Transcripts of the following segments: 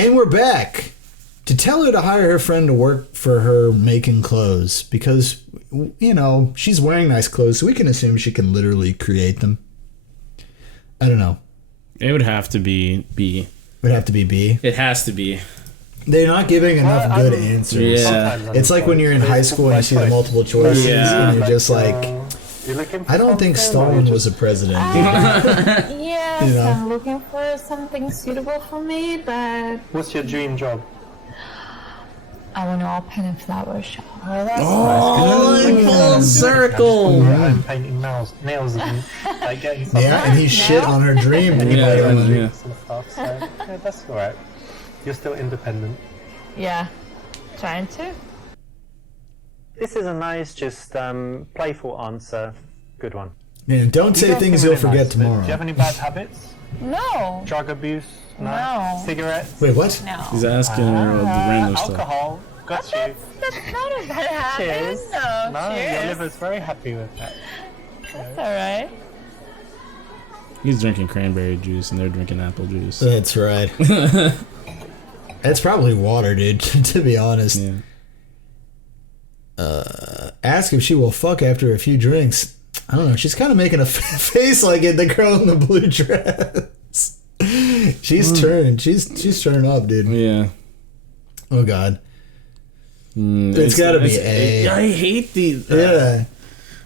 And we're back to tell her to hire her friend to work for her making clothes because, you know, she's wearing nice clothes, so we can assume she can literally create them. I don't know. It would have to be B. It would have to be B. It has to be. They're not giving enough good answers. Yeah. It's like when you're in high school and you see the multiple choices and you're just like, I don't think Stalin was a president. Yes, You know? I'm looking for something suitable for me, but What's your dream job? I want to open a flower shop. Full circle. Yeah, I'm painting nails and like getting some Yeah, and he shit on her dream. And Yeah, and stuff. So yeah, that's alright. You're still independent. Yeah, trying to. This is a nice, just playful answer. Good one. Man, don't say things you'll forget tomorrow. Do you have any bad habits? No. Drug abuse? No. Cigarettes? Wait, what? No. He's asking her the random stuff. Alcohol? Got you. That's not a bad habit. Cheers. No, No, your cheers. liver's very happy with that. That's alright. He's drinking cranberry juice and they're drinking apple juice. That's right. It's probably water, dude, to be honest. Yeah. Ask if she will fuck after a few drinks. I don't know. She's kind of making a face like it, the girl in the blue dress. She's turned. She's turned up, dude. Yeah. Oh, God. It's got to be A. I hate these. Yeah.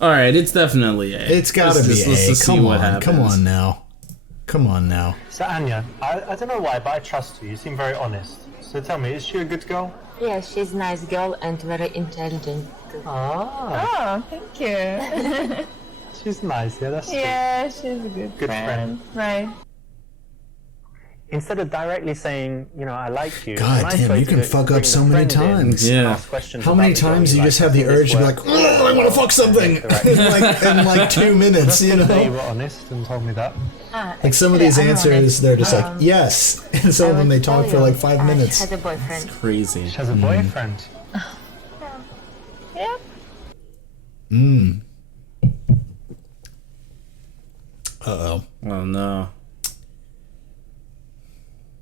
All right, it's definitely A. It's got to be A. Let's just see Come what on. happens. Come on now. Come on now. So Anya, I don't know why, but I trust you. You seem very honest. So tell me, is she a good girl? Yeah, she's a nice girl and very intelligent. Ah, Oh, thank you. she's nice. Yeah, that's true. Yeah, she's a good friend. Right. Instead of directly saying, you know, I like you. God a nice damn, way you to can do it is fuck bring up so the many friend in times. and Yeah. ask questions How about many the girl times do you like. just have the Does this urge to be work? like, oh, I want to fuck something in like 2 minutes, you They know? were honest and told me that. Like some of these I'm answers, honest. they're just like, yes. And some of them, they talk for like 5 minutes. She has a boyfriend. Crazy. She has a boyfriend. Yeah. Uh-oh. Oh no.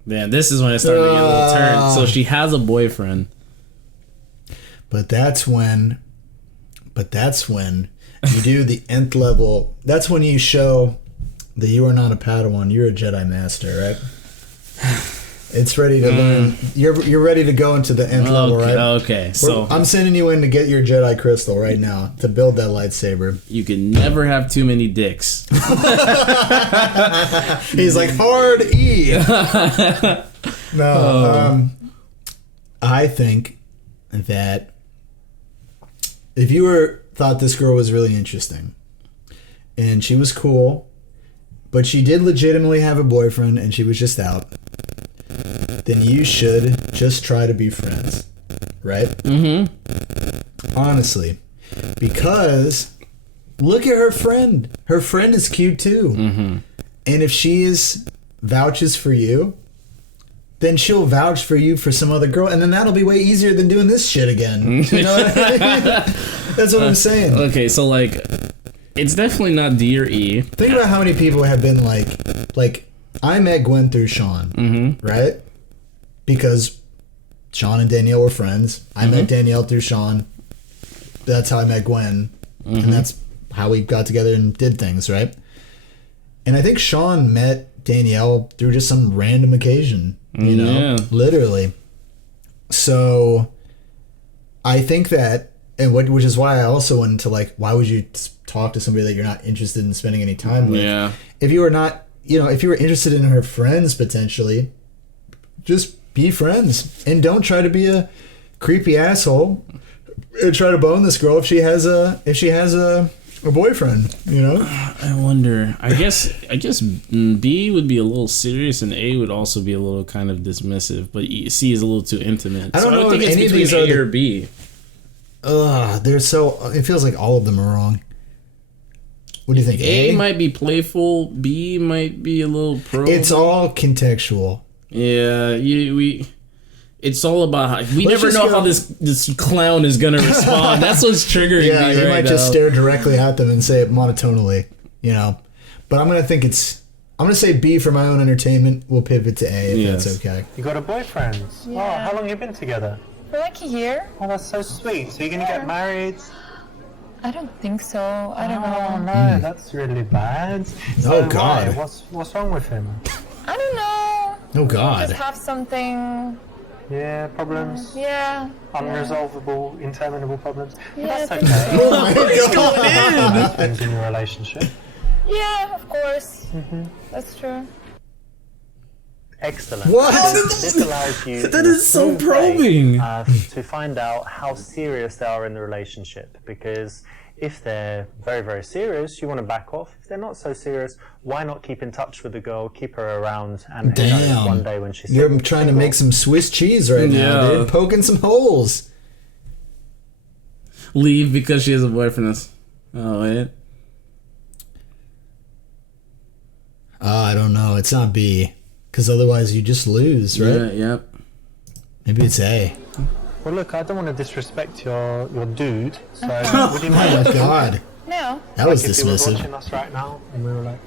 Man, this is when it started to get a little turned. So she has a boyfriend. But that's when you do the nth level. That's when you show that you are not a Padawan, you're a Jedi Master, right? It's ready to learn. You're ready to go into the nth level, right? Okay, so I'm sending you in to get your Jedi crystal right now to build that lightsaber. you can never have too many dicks. He's like, hard E. No, I think that if you thought this girl was really interesting and she was cool, but she did legitimately have a boyfriend and she was just out, then you should just try to be friends, right? Mm-hmm. Honestly, because look at her friend. Her friend is cute too. Mm-hmm. And if she vouches for you, then she'll vouch for you for some other girl, and then that'll be way easier than doing this shit again. You know what I mean? That's what I'm saying. Okay, so like, it's definitely not D or E. Think about how many people have been like I met Gwen through Sean, right? Because Sean and Danielle were friends. I met Danielle through Sean. That's how I met Gwen, and that's how we got together and did things, right? And I think Sean met Danielle through just some random occasion, you know, literally. So I think that, and which is why I also went into like, why would you talk to somebody that you're not interested in spending any time with? Yeah. If you were not, you know, if you were interested in her friends potentially, just be friends and don't try to be a creepy asshole and try to bone this girl if she has a boyfriend, you know? I wonder. I guess B would be a little serious and A would also be a little kind of dismissive, but C is a little too intimate. I don't know think if it's any of between these are A or B. They're so, it feels like all of them are wrong. What do you think? A might be playful, B might be a little pro. It's all contextual. Yeah, it's all about how, we Let's never just know go- how this clown is gonna respond. That's what's triggering Yeah, me you right might now. just stare directly at them and say it monotonally, you know. But I'm gonna think it's I'm gonna say B for my own entertainment. We'll pivot to A if Yes. that's okay. You got a boyfriend? Yeah. Oh, how long you been together? For like a year? Oh, that's so sweet. So you're gonna get married? I don't think so. I don't Oh know. no, that's really bad. So Oh, God. why? What's wrong with him? I don't know. Oh God. Just have something. Yeah, problems, Yeah. unresolvable, interminable problems. But Yeah, that's I okay. think Oh my God. That happens in your relationship. Yeah, of course. That's true. Excellent. What? This allows you. That is so in a probing. way, to find out how serious they are in the relationship. Because if they're very, very serious, you want to back off. If they're not so serious, why not keep in touch with the girl, keep her around, and who knows, Damn. one day when she's You're single- trying to make some Swiss cheese right now, Yeah. dude. Poking some holes. Leave because she has a boyfriend. Oh, wait. I don't know. It's not B. Because otherwise you just lose, right? Yeah, yep. Maybe it's A. Well, look, I don't want to disrespect your dude, so would you Oh mind my God. No. That was if he was dismissive. watching us right now and we were like,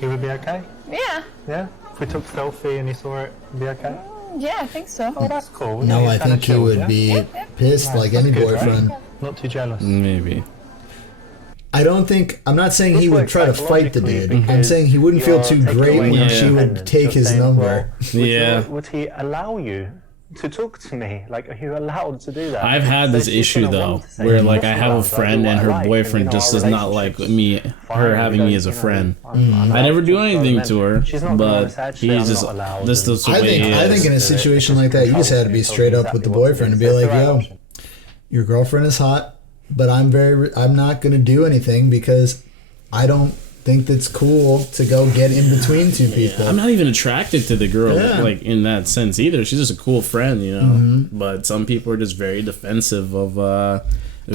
he would be okay? Yeah. Yeah? If we took selfie and he saw it, it'd be okay? Yeah, I think so. Oh, that's cool. No, Yeah, I he's kinda think he chilled, would yeah? be pissed like any That's good, right? boyfriend. Not too jealous. Maybe. I'm not saying he This would works try to fight the psychologically dude. I'm because saying he wouldn't feel you're too taking great away when your she would independence. take You're his saying, number. Yeah. Would he allow you to talk to me? Like, are you allowed to do that? I've had this So she's issue gonna though, want to say, where like I "Yes, have a well, I do friend what and I her like, and, boyfriend you know, just our does not like relationship's me, fine, her we having don't, me as a you know, friend. I'm I never do anything allowed to her, She's not gonna but honest, actually, he's I'm just not allowed, this and- is the I way think he I think in a is. situation like that, you just had to be straight up with the boyfriend and be like, "Yo, your girlfriend is hot, but I'm not gonna do anything because I don't think that's cool to go get in between two people." I'm not even attracted to the girl, Yeah. like in that sense either. She's just a cool friend, you know. Mm-hmm. But some people are just very defensive of their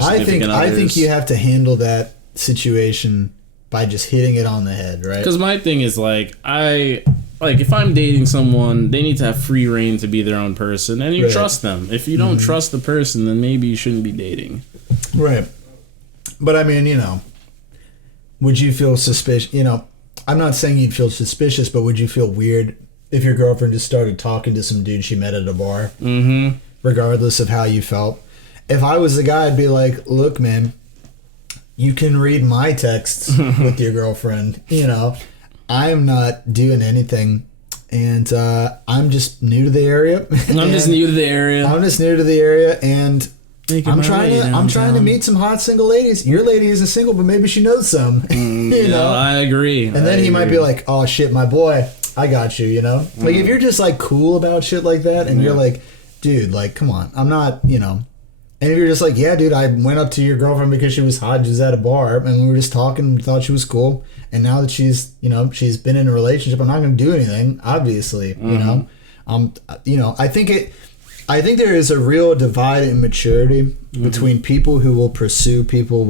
I think significant others. you have to handle that situation by just hitting it on the head, right? Because my thing is like if I'm dating someone, they need to have free reign to be their own person, and you Right. trust them. If you don't trust the person, then maybe you shouldn't be dating. Right. But I mean, would you feel suspicious? I'm not saying you'd feel suspicious, but would you feel weird if your girlfriend just started talking to some dude she met at a bar? Mm-hmm. Regardless of how you felt. If I was the guy, I'd be like, "Look, man, you can read my texts with your girlfriend. I'm not doing anything, and I'm just new to the area. I'm just new to the area. I'm just new to the area, and I'm trying to meet some hot single ladies. Your lady isn't single, but maybe she knows some. I agree. And then he might be like, "Oh shit, my boy, I got you." Like if you're just like cool about shit like that, and you're like, "Dude, like, come on, I'm not," And if you're just like, "Yeah, dude, I went up to your girlfriend because she was hot. She was at a bar, and we were just talking. Thought she was cool. And now that she's been in a relationship, I'm not going to do anything. Obviously, I think there is a real divide in maturity between people who will pursue people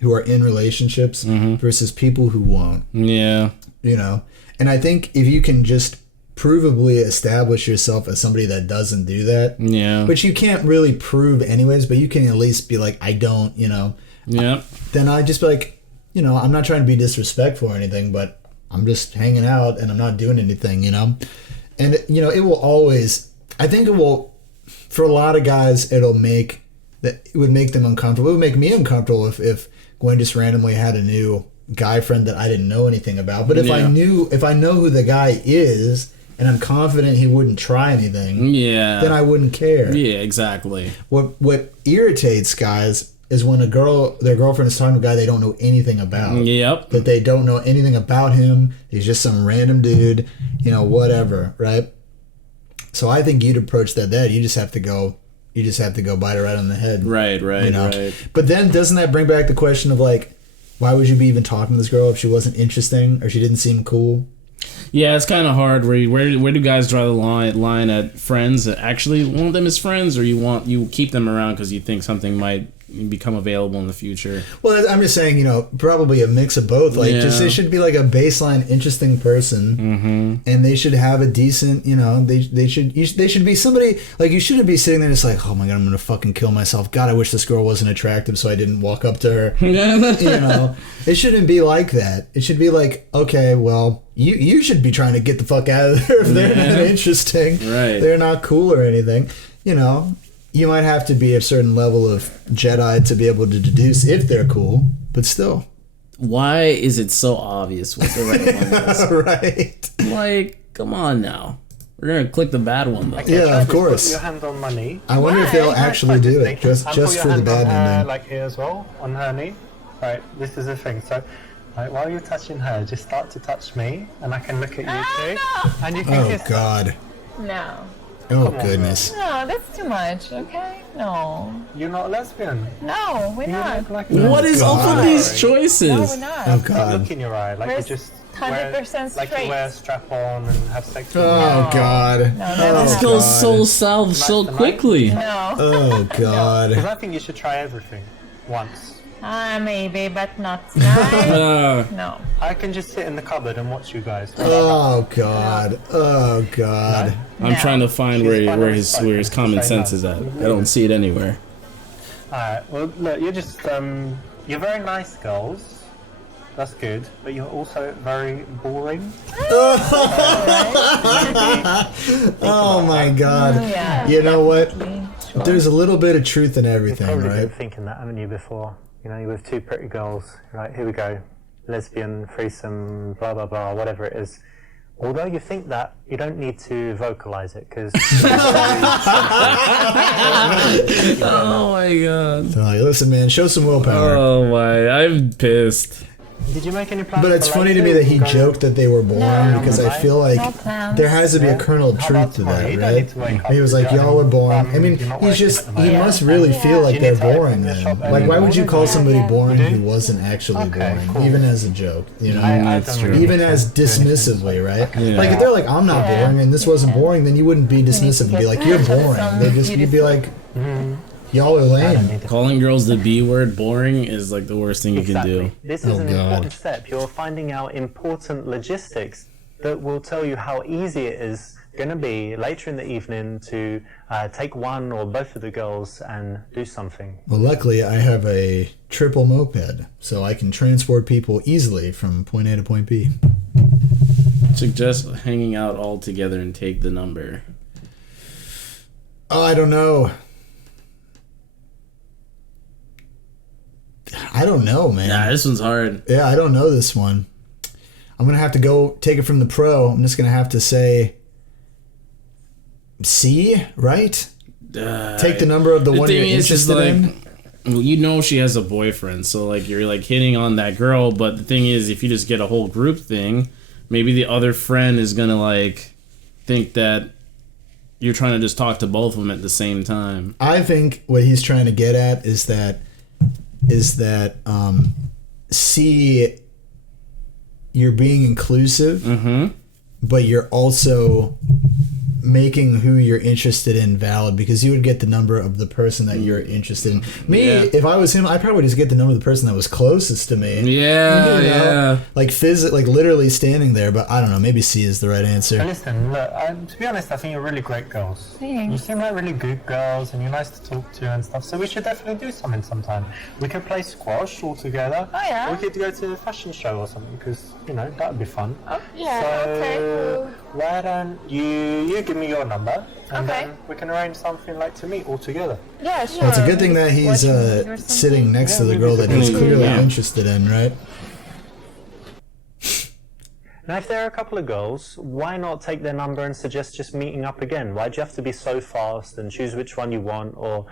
who are in relationships versus people who won't. Yeah. And I think if you can just provably establish yourself as somebody that doesn't do that, which you can't really prove anyways, but you can at least be like, "I don't," then I just be like, I'm not trying to be disrespectful or anything, but I'm just hanging out and I'm not doing anything, And it will always, I think it will, for a lot of guys, it would make them uncomfortable. It would make me uncomfortable if Gwen just randomly had a new guy friend that I didn't know anything about. But if I know who the guy is and I'm confident he wouldn't try anything, then I wouldn't care. Yeah, exactly. What irritates guys is when their girlfriend is talking to a guy they don't know anything about. Yep. That they don't know anything about him. He's just some random dude, whatever, right? So I think you'd approach that. You just have to go bite it right on the head. Right. But then doesn't that bring back the question of like, why would you be even talking to this girl if she wasn't interesting or she didn't seem cool? Yeah, it's kind of hard. Where do guys draw the line at friends that actually want them as friends, or you keep them around because you think something might become available in the future. Well, I'm just saying, probably a mix of both. Like, just they should be like a baseline interesting person, and they should have a decent, they should be somebody like you shouldn't be sitting there just like, oh my god, I'm gonna fucking kill myself. God, I wish this girl wasn't attractive, so I didn't walk up to her. It shouldn't be like that. It should be like, okay, well, you should be trying to get the fuck out of there if they're not interesting. Right. They're not cool or anything. You might have to be a certain level of Jedi to be able to deduce if they're cool, but still. Why is it so obvious what the right one is? Right. Like, come on now. We're going to click the bad one, though. Okay, yeah, of course. Put your hand on my knee. I wonder if they'll actually do it, just for the bad ending. Like here as well, on her knee. Right, this is the thing. So, while you're touching her, just start to touch me, and I can look at you too. No. And you can kiss Oh, God. No. Oh, goodness. No, that's too much, okay? No. You're not a lesbian. No, we're You not. look like What is up God. with these choices? No, we're not. Oh, Look God. in your eye, like We're you just 100% like you straight. wear a strap on and have sex with Oh, God. No, This Oh, goes God. so south so quickly. No. Oh, God. Because I think you should try everything once. Maybe, but not tonight. No. I can just sit in the cupboard and watch you guys. Oh, God. Oh, God. I'm trying to find She's where his common Say sense no. is at. I don't see it anywhere. Alright, well, look, you're just, you're very nice girls. That's good, but you're also very boring. Oh, my God. Yeah. You know what? Sure. There's a little bit of truth in You've everything, probably been right? thinking that, haven't you, before? You're with two pretty girls. Right, here we go. Lesbian, threesome, blah, blah, blah, whatever it is. Although you think that, you don't need to vocalize it, because... Oh my god. They're like, listen, man, show some willpower. Oh my, I'm pissed. Did you make any plans But it's for funny to later? me that he Go- joked that they were boring No. because I feel like No plans. there has to be a Yeah. kernel of How truth about to tomorrow? that, You don't right? need to wake up He was to like, go y'all are boring. I mean, you're not he's working just, at the he moment. must really Yeah. feel like You they're need to open boring the then. shop Like, early why in would the you call morning. somebody Yeah. boring You who do? wasn't actually Okay, boring? cool. Even as a joke, you know? I That's don't true. really Even need as to do anything. dismissively, right? Yeah. Like, if they're like, I'm not Yeah. boring and this wasn't Yeah. boring, then you wouldn't be dismissive and be like, you're boring. You'd be like, y'all are I don't lame. need to- Calling girls the B word boring is like the worst thing you can do. This Oh, is an God. important step. You're finding out important logistics that will tell you how easy it is going to be later in the evening to take one or both of the girls and do something. Well, luckily, I have a triple moped, so I can transport people easily from point A to point B. Suggest hanging out all together and take the number. Oh, I don't know. I don't know, man. Nah, this one's hard. Yeah, I don't know this one. I'm going to have to go take it from the pro. I'm just going to have to say C, right? Take the number of the one you're thing is interested in. well, you know she has a boyfriend, so like you're like hitting on that girl, but the thing is if you just get a whole group thing, maybe the other friend is gonna like think that you're trying to just talk to both of them at the same time. I think what he's trying to get at is that C, you're being inclusive, but you're also making who you're interested in valid, because you would get the number of the person that you're interested in. Me, Yeah. if I was him, I'd probably just get the number of the person that was closest to me. Yeah, You know? yeah. Like like literally standing there, but I don't know, maybe C is the right answer. Listen, look, to be honest, I think you're really great girls. Thanks. You seem like really good girls and you're nice to talk to and stuff, so we should definitely do something sometime. We could play squash all together. Oh, yeah. We could go to a fashion show or something, because, that would be fun. Oh, yeah, So, okay. why don't you give me your number, and Okay. then we can arrange something like to meet all together. Yeah, sure. Well, it's a good thing that he's Watch a movie or something. sitting next to the Yeah, girl that he's maybe. clearly Yeah. interested in, right? Now, if there are a couple of girls, why not take their number and suggest just meeting up again? Why do you have to be so fast and choose which one you want, or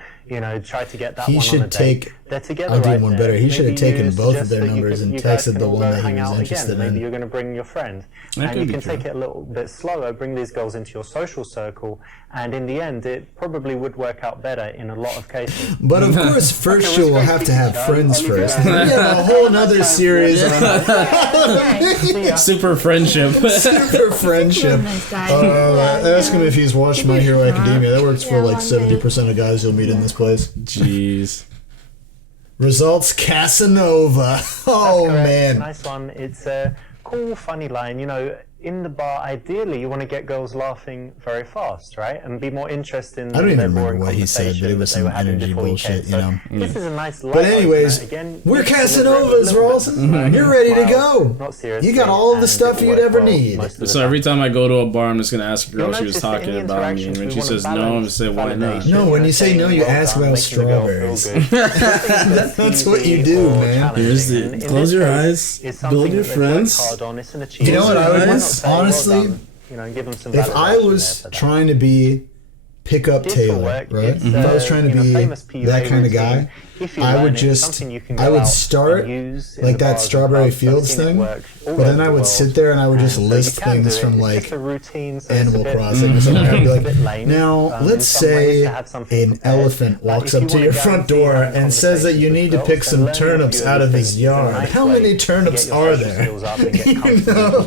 try to get that He one should on a date? take- They're together I'll do right one there. better. He should have Maybe taken you both of suggest their that you numbers could- and you guys texted can the all one go that he hang was out interested again. in. Maybe you're going to bring your friend, That and could you be can true. take it a little bit slower. Bring these girls into your social circle, and in the end, it probably would work out better in a lot of cases. But of course, first Okay, you let's will go have to speak have to friends John. first. Oliver. We have a whole nother series on See ya. Super friendship. super friendship. Nice guy. Ask him if he's watched My Hero Academia. That works for Yeah, like one day. 70% of guys you'll meet in this place. Jeez. Results Casanova. Oh, Correct. man. Nice one. It's a cool, funny line. You know, in the bar, ideally, you want to get girls laughing very fast, right? And be more interested in I don't even their remember boring what he said, but it conversation was that they were some having energy before you bullshit, came. you know. So this is a nice light But anyways, opener. Again, we're just a little Casanovas, bit Ralston. You're ready to go. Not seriously, You got all of the and stuff it you'd worked ever well need. most of the So every time. time I go to a bar, I'm just gonna ask a girl You'll if she was notice that in talking the about me, interactions, and when we she wanna says no, I'm gonna balance say why not. No, when you say no, you Well ask done, about making the girl feel strawberries. good. That's what you do, man. Here's the- close your eyes, build your friends. You know what I would do? Nice. Honestly, if I was trying to be pick up Taylor, right? If I was trying to be that kind of guy, I would start like that Strawberry Fields thing, but then I would sit there and I would just list things from like Animal Crossing or something. I'd be like, now let's say an elephant walks up to your front door and says that you need to pick some turnips out of his yard. How many turnips are there? You know?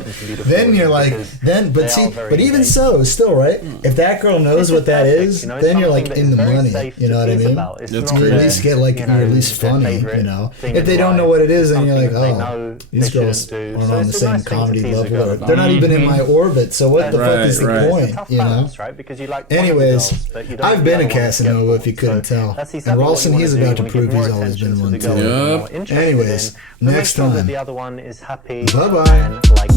Then you're like, but even so, still, right? If that girl knows what that is, then you're like in the money. You know what I mean? That's You great. at least get like, you're at least funny, you know? If they don't know what it is, then you're like, oh, these girls aren't on the same comedy level. Or they're not even in my orbit, so what the fuck is the point, you know? Anyways, I've been a Casanova, if you couldn't tell. And Ralston, he's about to prove he's always been one too. Yep. Anyways, next time. the other one is happy. Bye-bye. And like